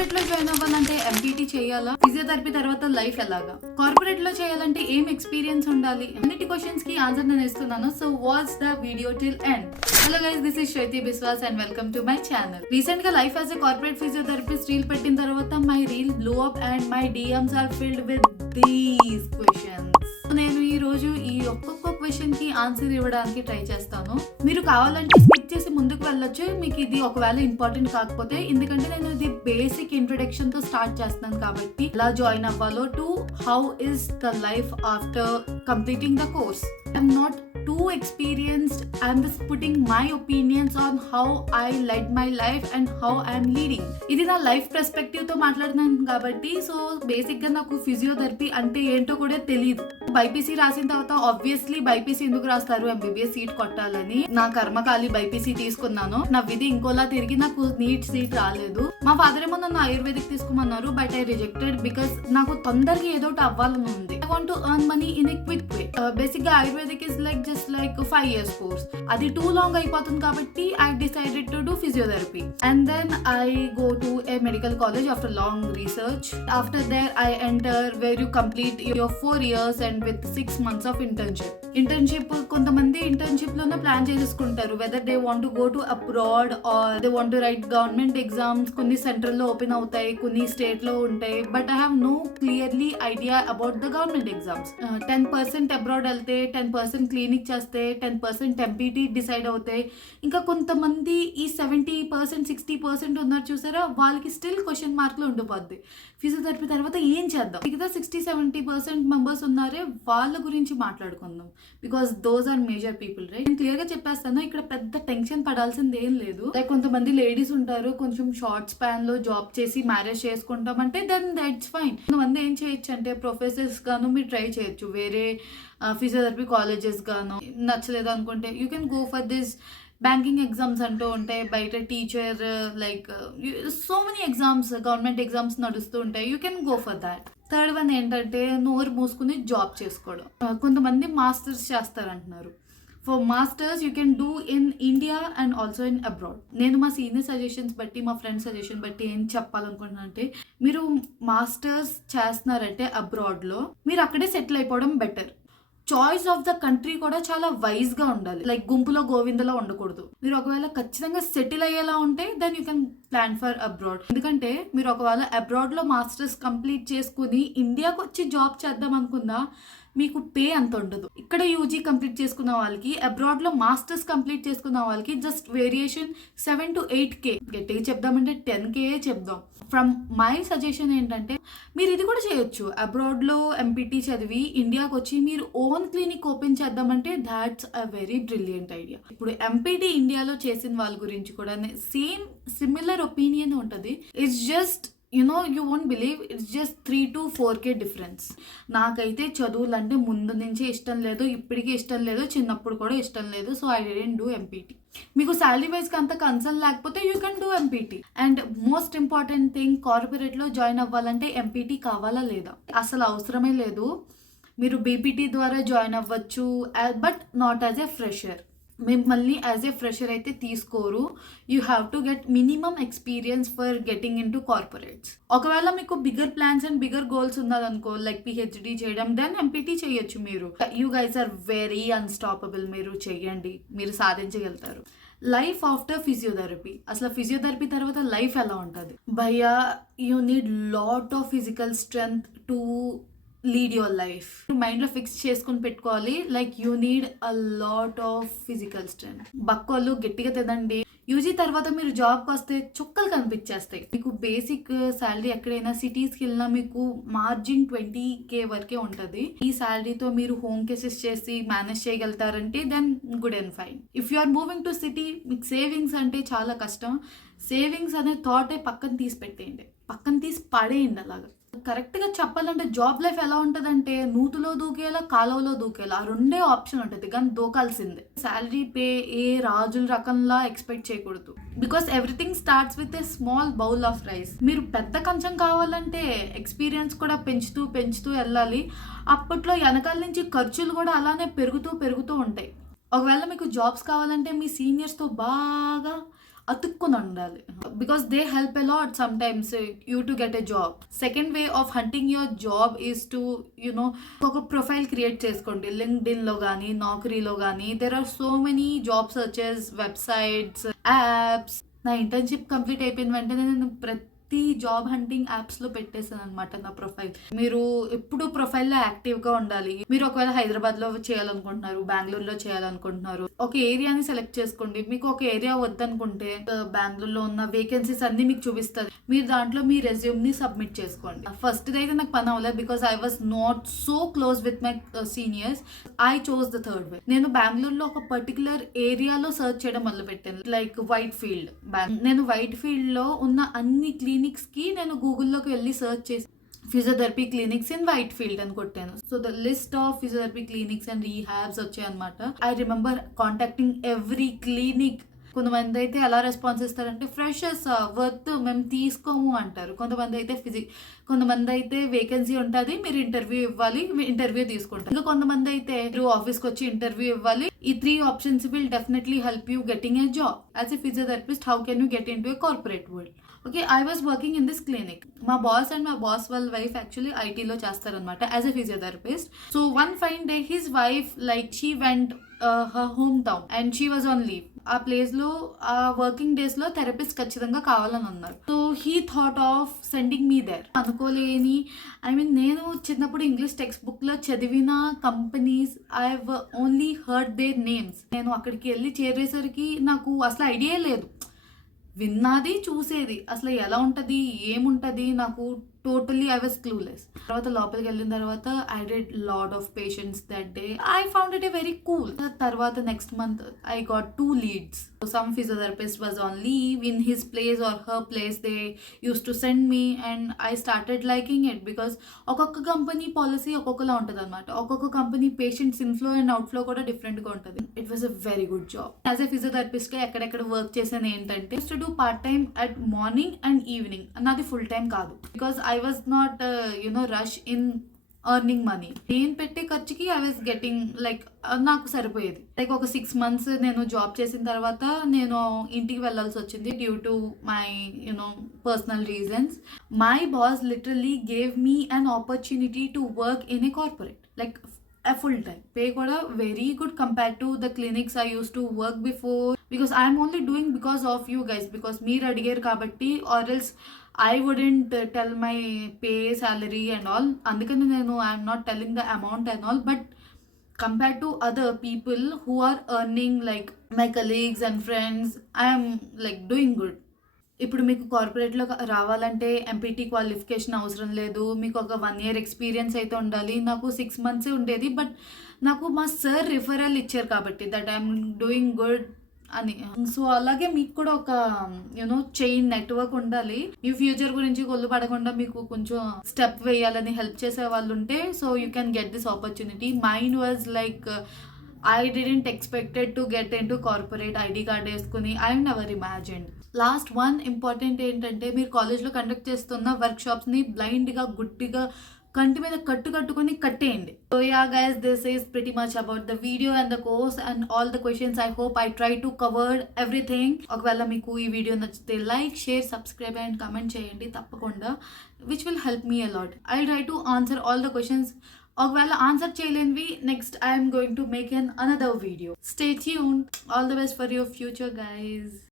Corporate లో join అవ్వాలంటే MPT చేయాలా? ఫిజియోథెరపీ తర్వాత లైఫ్ ఎలాగా? కార్పొరేట్ లో చేయాలంటే ఏం ఎక్స్పీరియన్స్ ఉండాలి? అన్నిటి క్వశ్చన్స్ కి ఆన్సర్ నేను ఇస్తున్నాను. So watch the video till end. Hello guys, this is Shweti Biswas and welcome to my channel. Recent గా life as a corporate physiotherapist reel పెట్టిన తర్వాత my reel blow up and my DMs are filled with these questions. నేను ఈ రోజు ఈ ఒక్కొక్క question కి answer ఇవ్వడానికి ట్రై చేస్తాను. మీరు కావాలంటే స్కిప్ చేసి ముందుకు వెళ్ళొచ్చు, మీకు ఇది ఒకవేళ ఇంపార్టెంట్ కాకపోతే. ఎందుకంటే నేను ఇది బేసిక్ ఇంట్రొడక్షన్ తో స్టార్ట్ చేస్తున్నాను కాబట్టి, ఎలా జాయిన్ అవ్వాలో to how is the life after completing the course. I'm not too experienced. I'm just putting my opinions on how I led my life and how I'm leading. ఇది నా life perspective తో మాట్లాడుతున్నాను కాబట్టి. So basic గా నాకు physiotherapy అంటే ఏంటో కూడా తెలియదు. బైపీసీ రాసిన తర్వాత ఆబ్వియస్లీ బైపీసీ ఎందుకు రాస్తారు, ఎంబీబీఎస్ సీట్ కొట్టాలని. నా కర్మకాలి బైపీసీ తీసుకున్నాను. నా విధి ఇంకోలా తిరిగి నాకు నీట్ సీట్ రాలేదు. మా ఫాదర్ ఏమో నన్ను ఆయుర్వేదిక్ తీసుకోమన్నారు, బట్ ఐ రిజెక్టెడ్ బికాస్ నాకు తొందరగా ఏదో ఒకటి అవ్వాలని ఉంది. I want to earn money in a quick way. Basic గా ayurvedic is like just like a 5 years course. అది too long అయిపోతుంది కాబట్టి I decided to do physiotherapy. And then I go to a medical college after long research. After there I enter where you complete your 4 years and with 6 months of internship. Internship కొంతమంది internship లోనే plan చేసుకుంటారు whether they want to go to abroad or they want to write government exams. కొన్ని central లో open అవుతాయి, కొన్ని state లో ఉంటాయి. But I have no clearly idea about the government exams. 10% abroad వెళ్తే 10% క్లినిక్ చేస్తే 10% ఎంపీటీ డిసైడ్ అవుతాయి. ఇంకా కొంతమంది ఈ 70% 60% ఉన్నారు చూసారా, వాళ్ళకి స్టిల్ క్వశ్చన్ మార్క్ లో ఉండిపోద్ది. ఫిజియోథెరపీ తర్వాత ఏం చేద్దాం? మిగతా 60-70% మెంబర్స్ ఉన్నారే వాళ్ళ గురించి మాట్లాడుకుందాం. Because those are major people, right? నేను క్లియర్ గా చెప్పేస్తాను, ఇక్కడ పెద్ద టెన్షన్ పడాల్సింది ఏం లేదు. లైక్ కొంతమంది లేడీస్ ఉంటారు, కొంచెం షార్ట్ స్పాన్ లో జాబ్ చేసి మ్యారేజ్ చేసుకుంటామంటే దెన్ దట్స్ ఫైన్. కొంతమంది ఏం చేయొచ్చు అంటే ప్రొఫెసర్స్ గాను మీరు ట్రై చేయొచ్చు, వేరే ఫిజియోథెరపీ కాలేజెస్ గాను. నచ్చలేదు అనుకుంటే you can go for this banking exams అంటూ ఉంటాయి బయట. Teacher like so many exams, government exams నడుస్తూ ఉంటాయి. You can go for that. Third one ఏంటంటే నోరు మూసుకుని జాబ్ చేసుకోవడం. కొంతమంది మాస్టర్స్ చేస్తారంటున్నారు. For masters you can do in India and also in abroad. నేను మా సీనియర్ సజెషన్స్ బట్టి, మా ఫ్రెండ్ సజెషన్ బట్టి ఏం చెప్పాలనుకుంటున్నా అంటే, మీరు మాస్టర్స్ చేస్తున్నారంటే అబ్రాడ్లో మీరు అక్కడే సెటిల్ అయిపోవడం better. Choice of the country కూడా చాలా వైజ్ గా ఉండాలి. లైక్ గుంపులో గోవిందలో ఉండకూడదు. మీరు ఒకవేళ ఖచ్చితంగా సెటిల్ అయ్యేలా ఉంటే then you can plan for abroad. ఎందుకంటే మీరు ఒకవేళ అబ్రాడ్ లో మాస్టర్స్ కంప్లీట్ చేసుకుని ఇండియాకి వచ్చి జాబ్ చేద్దాం అనుకున్నా మీకు పే అంత ఉండదు. ఇక్కడ యూజీ కంప్లీట్ చేసుకున్న వాళ్ళకి, అబ్రాడ్ లో మాస్టర్స్ కంప్లీట్ చేసుకున్న వాళ్ళకి జస్ట్ వేరియేషన్ 7 to 8K. గట్టిగా చెప్దామంటే 10K చెప్దాం. ఫ్రమ్ మై సజెషన్ ఏంటంటే మీరు ఇది కూడా చేయొచ్చు. అబ్రాడ్ లో ఎంపీటీ చదివి ఇండియాకి వచ్చి మీరు ఓన్ క్లినిక్ ఓపెన్ చేద్దామంటే that's a very brilliant idea. ఇప్పుడు ఎంపీటీ ఇండియాలో చేసిన వాళ్ళ గురించి కూడా సేమ్ సిమిలర్ ఒపీనియన్ ఉంటుంది. It's just you won't believe, it's just 3 to 4K difference. నాకైతే చదువులు అంటే ముందు నుంచి ఇష్టం లేదు, ఇప్పటికీ ఇష్టం లేదు, చిన్నప్పుడు కూడా ఇష్టం లేదు. So I didn't do MPT. మీకు శాలరీ వైజ్కి అంత కన్సర్న్ లేకపోతే you can do MPT. And most important thing, కార్పొరేట్లో జాయిన్ అవ్వాలంటే ఎంపీటీ కావాలా లేదా? అసలు అవసరమే లేదు. మీరు బీపీటీ ద్వారా జాయిన్ అవ్వచ్చు, but not as a fresher. మిమ్మల్ని యాజ్ ఏ ఫ్రెషర్ అయితే తీసుకోరు. You have to get minimum experience for getting into corporates. ఒకవేళ మీకు bigger plans and bigger goals ఉన్నదనుకో, లైక్ పిహెచ్డి చేయడం, దెన్ ఎంపీటీ చేయొచ్చు మీరు. You guys are very unstoppable. మీరు చెయ్యండి, మీరు సాధించగలుగుతారు. Life after physiotherapy. అసలు ఫిజియోథెరపీ తర్వాత లైఫ్ ఎలా ఉంటుంది భయ్యా? You need lot of physical strength to lead your life. Mind లో ఫిక్స్ చేసుకుని పెట్టుకోవాలి. Like you need a lot of physical strength. బక్కోళ్ళు గట్టిగా తినండి. యూజీ తర్వాత మీరు జాబ్కి వస్తే చుక్కలు కనిపించేస్తాయి. మీకు బేసిక్ శాలరీ ఎక్కడైనా సిటీస్కి వెళ్ళినా మీకు మార్జిన్ 20K వరకే ఉంటుంది. ఈ శాలరీతో మీరు హోమ్ కేసెస్ చేసి మేనేజ్ చేయగలుగుతారంటే then good and fine. If you are moving to city, మీకు సేవింగ్స్ అంటే చాలా కష్టం. సేవింగ్స్ అనే థాటే పక్కన తీసి పెట్టేయండి, పక్కన తీసి పడేయండి. అలాగా కరెక్ట్గా చెప్పాలంటే జాబ్ లైఫ్ ఎలా ఉంటుందంటే నూతులో దూకేలా, కాలువలో దూకేలా, ఆ రెండే ఆప్షన్ ఉంటుంది, కానీ దూకాల్సిందే. శాలరీ పే ఏ రాజుల రకంలా ఎక్స్పెక్ట్ చేయకూడదు. Because everything starts with a small bowl of rice. మీరు పెద్ద కంచం కావాలంటే ఎక్స్పీరియన్స్ కూడా పెంచుతూ పెంచుతూ వెళ్ళాలి. అప్పట్లో వెనకాల నుంచి ఖర్చులు కూడా అలానే పెరుగుతూ పెరుగుతూ ఉంటాయి. ఒకవేళ మీకు జాబ్స్ కావాలంటే మీ సీనియర్స్తో బాగా అతుక్కుని ఉండాలి, because they help a lot sometimes you to get a job. Second way of hunting your job is to ఒక ప్రొఫైల్ క్రియేట్ చేసుకోండి. లింక్డ్ఇన్ లో కానీ, నౌకరీలో కానీ, there are so many job searches, websites, apps. నా internship complete అయిపోయిన వెంటనే నేను ప్రతి జాబ్ హంటింగ్ యాప్స్ లో పెట్టేసాను అనమాట నా ప్రొఫైల్. మీరు ఎప్పుడు ప్రొఫైల్లో యాక్టివ్ గా ఉండాలి. మీరు ఒకవేళ హైదరాబాద్ లో చేయాలనుకుంటున్నారు, బెంగళూరులో చేయాలనుకుంటున్నారు, ఒక ఏరియాని సెలెక్ట్ చేసుకోండి. మీకు ఒక ఏరియా వద్దనుకుంటే బెంగళూరులో ఉన్న వేకెన్సీస్ అన్ని మీకు చూపిస్తుంది. మీరు దాంట్లో మీ రెజ్యూమ్ ని సబ్మిట్ చేసుకోండి. ఫస్ట్ అయితే నాకు పని అవ్వలేదు, because I was not so close with my seniors. I chose the third way. నేను బెంగళూరులో ఒక పర్టికులర్ ఏరియాలో సర్చ్ చేయడం మొదలు పెట్టాను, లైక్ వైట్ ఫీల్డ్. నేను వైట్ ఫీల్డ్ లో ఉన్న అన్ని క్లినిక్స్ కి నేను గూగుల్లోకి వెళ్ళి సర్చ్ చేసి physiotherapy clinics in Whitefield అని కొట్టాను. So the list of physiotherapy clinics and rehabs వచ్చాయి అనమాట. I remember contacting every clinic. కొంతమంది అయితే ఎలా రెస్పాన్స్ ఇస్తారంటే, ఫ్రెషర్స్ వర్త్ మేము తీసుకోము అంటారు. కొంతమంది అయితే వేకెన్సీ ఉంటుంది, మీరు ఇంటర్వ్యూ ఇవ్వాలి, ఇంటర్వ్యూ తీసుకుంటారు. ఇంకా కొంతమంది అయితే మీరు ఆఫీస్కి వచ్చి ఇంటర్వ్యూ ఇవ్వాలి. ఈ 3 options will definitely help you getting a job. As a physiotherapist, how can you get in to A corporate world? Okay, I was working in this clinic. మా బాస్ అండ్ మా బాస్ వాళ్ళ wife actually ఐటీలో చేస్తారనమాట as a physiotherapist. So one fine day his wife she went her home town and she was on leave. ఆ place లో ఆ working days లో therapist ఖచ్చితంగా కావాలని అన్నారు. So he thought of sending me there. అనుకోలేని, నేను చిన్నప్పుడు ఇంగ్లీష్ టెక్స్ట్ బుక్ లో చదివిన companies, I have only heard their names. నేను అక్కడికి వెళ్ళి చేరేసరికి నాకు అసలు ఐడియా లేదు. విన్నది, చూసేది, అసలు ఎలా ఉంటుంది, ఏముంటుంది, నాకు టోటలీ ఐ వాజ్ క్లూలెస్. తర్వాత లోపలికి వెళ్ళిన తర్వాత I did lot of patients that day. I found it a very cool. తర్వాత next month I got 2 leads. Some physiotherapist was on leave. In his place or her place, they used to send me and I started liking it because ఒక్కొక్క company policy ఒక్కొక్కలా ఉంటుంది అనమాట. ఒక్కొక్క company patients inflow and outflow కూడా different గా ఉంటుంది. It was a very good job. As a physiotherapist గా ఎక్కడెక్కడ వర్క్ చేసాను ఏంటంటే, to do part time at morning and evening. నాది ఫుల్ టైం కాదు, because I was not rush in earning money. నేను పెట్టే ఖర్చుకి ఐ వాజ్ గెటింగ్ నాకు సరిపోయేది. ఒక 6 months నేను జాబ్ చేసిన తర్వాత నేను ఇంటికి వెళ్ళాల్సి వచ్చింది due to my personal reasons. My boss literally gave me an opportunity to work in a corporate, a full time pay kuda very good compared to the clinics I used to work before, because I am only doing because of you guys, because meer adigaru kabatti, or else I wouldn't tell my pay, salary and all. Andukane nenu I am not telling the amount and all, but compared to other people who are earning, like my colleagues and friends, I am doing good. ఇప్పుడు మీకు కార్పొరేట్లో రావాలంటే MPT qualification అవసరం లేదు. మీకు ఒక 1 year experience అయితే ఉండాలి. నాకు 6 months ఉండేది, బట్ నాకు మా సార్ రిఫరల్ ఇచ్చారు కాబట్టి దట్ ఐఎమ్ డూయింగ్ గుడ్ అని. సో అలాగే మీకు కూడా ఒక చైన్ నెట్వర్క్ ఉండాలి. మీ ఫ్యూచర్ గురించి కొల్లు పడకుండా మీకు కొంచెం స్టెప్ వేయాలని హెల్ప్ చేసే వాళ్ళు ఉంటే, so you can get this opportunity. Mind was I didn't expected to get into corporate. ID card వేసుకుని I never imagined. Last one important ఏంటంటే, మీరు కాలేజ్లో కండక్ట్ చేస్తున్న వర్క్ షాప్స్ని బ్లైండ్గా, గుడ్డిగా కంటి మీద కట్టుకొని కట్టేయండి. So ya guys, this is pretty much about the video and the course and all the questions. I hope I try to cover everything. ఒకవేళ మీకు ఈ వీడియో నచ్చితే like, share, subscribe and comment చేయండి తప్పకుండా, which will help me a lot. I try to answer all the questions. ఒకవేళ answer చేయలేనివి next I'm going to make another video. Stay tuned. All the best for your future guys.